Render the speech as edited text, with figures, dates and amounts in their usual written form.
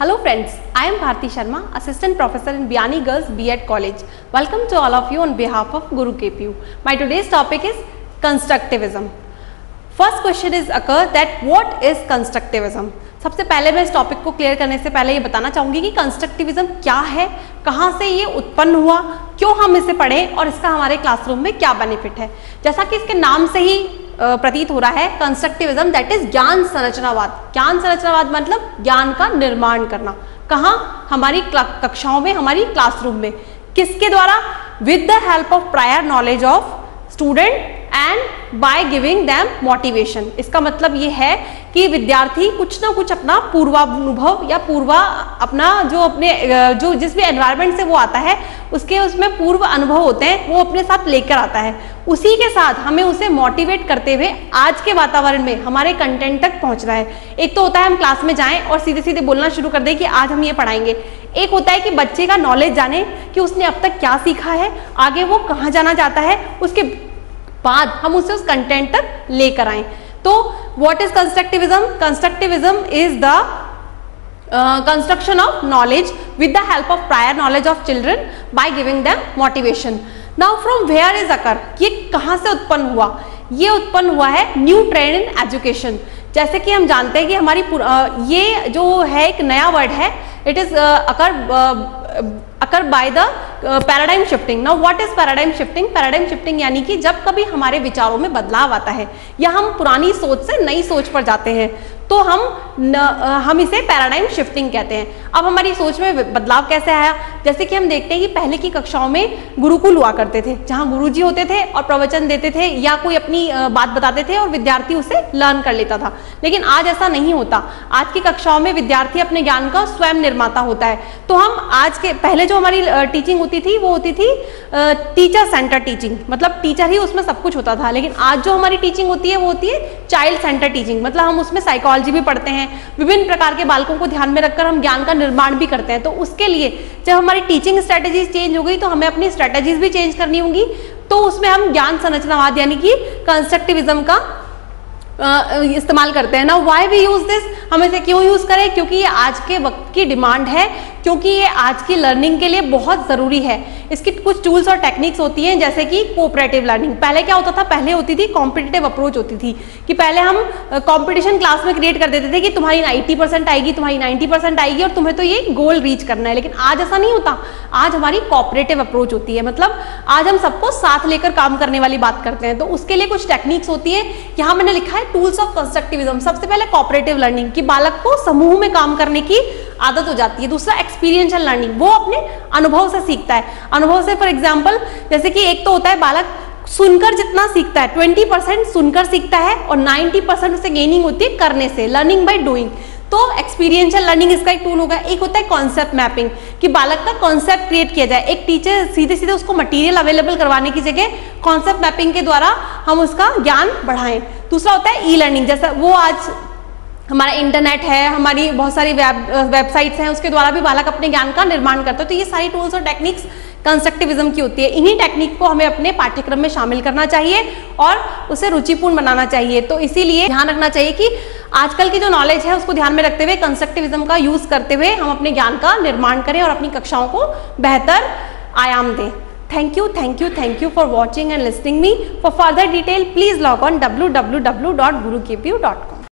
Hello friends, I am Bharti Sharma, Assistant Professor in Biani Girls B.Ed College. Welcome to all of you on behalf of Guru KPU. My today's topic is constructivism. First question is occur that what is constructivism? सबसे पहले मैं इस topic को clear करने से पहले ये बताना चाहूँगी कि कंस्ट्रक्टिविज्म क्या है, कहाँ से ये उत्पन्न हुआ, क्यों हम इसे पढ़ें और इसका हमारे क्लासरूम में क्या बेनिफिट है। जैसा कि इसके नाम से ही प्रतीत हो रहा है, कंस्ट्रक्टिविज्म दैट इज ज्ञान संरचनावाद। ज्ञान संरचनावाद मतलब ज्ञान का निर्माण करना। कहाँ? हमारी कक्षाओं में, हमारी क्लासरूम में। किसके द्वारा? With the help of prior knowledge of student and by giving them motivation. इसका मतलब ये है कि विद्यार्थी कुछ ना कुछ अपना पूर्वानुभव या जो जिस भी एनवायरनमेंट से वो आता है उसमें पूर्व अनुभव होते हैं, वो अपने साथ लेकर आता है। उसी के साथ हमें उसे मोटिवेट करते हुए आज के वातावरण में हमारे कंटेंट तक पहुंचना है। एक तो होता है हम क्लास में जाएं और सीधे सीधे बोलना शुरू कर दें कि आज हम ये पढ़ाएंगे। एक होता है कि बच्चे का नॉलेज जाने कि उसने अब तक क्या सीखा है, आगे वो कहाँ जाना चाहता है, उसके बाद हम उसे उस कंटेंट तक लेकर आए। तो what is constructivism? Constructivism is the construction of knowledge with the help of prior knowledge of children by giving them motivation. Now from where is occur? ये कहाँ से उत्पन्न हुआ? ये उत्पन्न हुआ है न्यू ट्रेंड इन एजुकेशन। जैसे कि हम जानते हैं कि हमारी ये जो है एक नया वर्ड है, it is occur by the paradigm shifting. Now what is paradigm shifting? Paradigm shifting यानी कि जब कभी हमारे विचारों में बदलाव आता है या हम पुरानी सोच से नई सोच पर जाते हैं तो हम इसे पैराडाइम शिफ्टिंग कहते हैं। अब हमारी सोच में बदलाव कैसे आया? जैसे कि हम देखते हैं कि पहले की कक्षाओं में गुरुकुल हुआ करते थे, जहां गुरुजी होते थे और प्रवचन देते थे या कोई अपनी बात बताते थे और विद्यार्थी उसे लर्न कर लेता था। लेकिन आज ऐसा नहीं होता। आज की कक्षाओं में विद्यार्थी अपने ज्ञान का स्वयं निर्माता होता है। तो हम आज के पहले जो हमारी टीचिंग होती थी वो होती थी टीचर सेंटर टीचिंग, मतलब टीचर ही उसमें सब कुछ होता था। लेकिन आज जो हमारी टीचिंग होती है वो होती है चाइल्ड सेंटर टीचिंग, मतलब हम उसमें साइकोलॉजी भी पढ़ते हैं, विभिन्न प्रकार के बालकों को ध्यान में रखकर हम ज्ञान का निर्माण भी करते हैं। तो उसके लिए जब हमारी टीचिंग स्ट्रेटेजीज चेंज हो गई तो हमें अपनी स्ट्रेटेजीज भी चेंज करनी होंगी। तो उसमें हम ज्ञान संरचनावाद यानी कि कंस्ट्रक्टिविज्म का इस्तेमाल करते हैं ना। Why we use this? हम इसे क्यों यूज करें? क्योंकि ये आज के वक्त की डिमांड है, क्योंकि ये आज की लर्निंग के लिए बहुत जरूरी है। इसकी कुछ टूल्स और टेक्निक्स होती हैं जैसे कि कोऑपरेटिव लर्निंग। पहले क्या होता था? पहले होती थी कॉम्पिटिटिव अप्रोच होती थी कि पहले हम कंपटीशन क्लास में क्रिएट कर देते थे कि तुम्हारी 80% आएगी, तुम्हारी 90% आएगी और तुम्हें तो ये गोल रीच करना है। लेकिन आज ऐसा नहीं होता। आज हमारी कोऑपरेटिव अप्रोच होती है, मतलब आज हम सबको साथ लेकर काम करने वाली बात करते हैं। तो उसके लिए कुछ टेक्निक्स होती है। यहाँ मैंने लिखा है टूल्स ऑफ कंस्ट्रक्टिविज्म। सबसे पहले कोऑपरेटिव लर्निंग कि बालक को समूह में काम करने की आदत हो जाती है। दूसरा एक्सपीरियंशियल लर्निंग, वो अपने अनुभव से सीखता है। अनुभव से फॉर एग्जांपल जैसे कि एक तो होता है बालक सुनकर जितना सीखता है, 20% सुनकर सीखता है और 90% उसे गेनिंग होती है करने से, लर्निंग बाय डूइंग। तो एक्सपीरियंशियल लर्निंग इसका एक टूल होगा। एक होता है कॉन्सेप्ट मैपिंग कि बालक का कॉन्सेप्ट क्रिएट किया जाए। एक टीचर सीधे सीधे उसको मटेरियल अवेलेबल करवाने की जगह कॉन्सेप्ट मैपिंग के द्वारा हम उसका ज्ञान बढ़ाएं। दूसरा होता है ई लर्निंग, जैसा वो आज हमारा इंटरनेट है, हमारी बहुत सारी वेबसाइट्स हैं, उसके द्वारा भी बालक अपने ज्ञान का निर्माण करता है। तो ये सारी टूल्स और टेक्निक्स कंस्ट्रक्टिविज्म की होती है। इन्हीं टेक्निक को हमें अपने पाठ्यक्रम में शामिल करना चाहिए और उसे रुचिपूर्ण बनाना चाहिए। तो इसीलिए ध्यान रखना चाहिए कि आजकल की जो नॉलेज है उसको ध्यान में रखते हुए कंस्ट्रक्टिविज्म का यूज करते हुए हम अपने ज्ञान का निर्माण करें और अपनी कक्षाओं को बेहतर आयाम दें। Thank you for watching and listening me. For further detail, please log on www.gurukpu.com.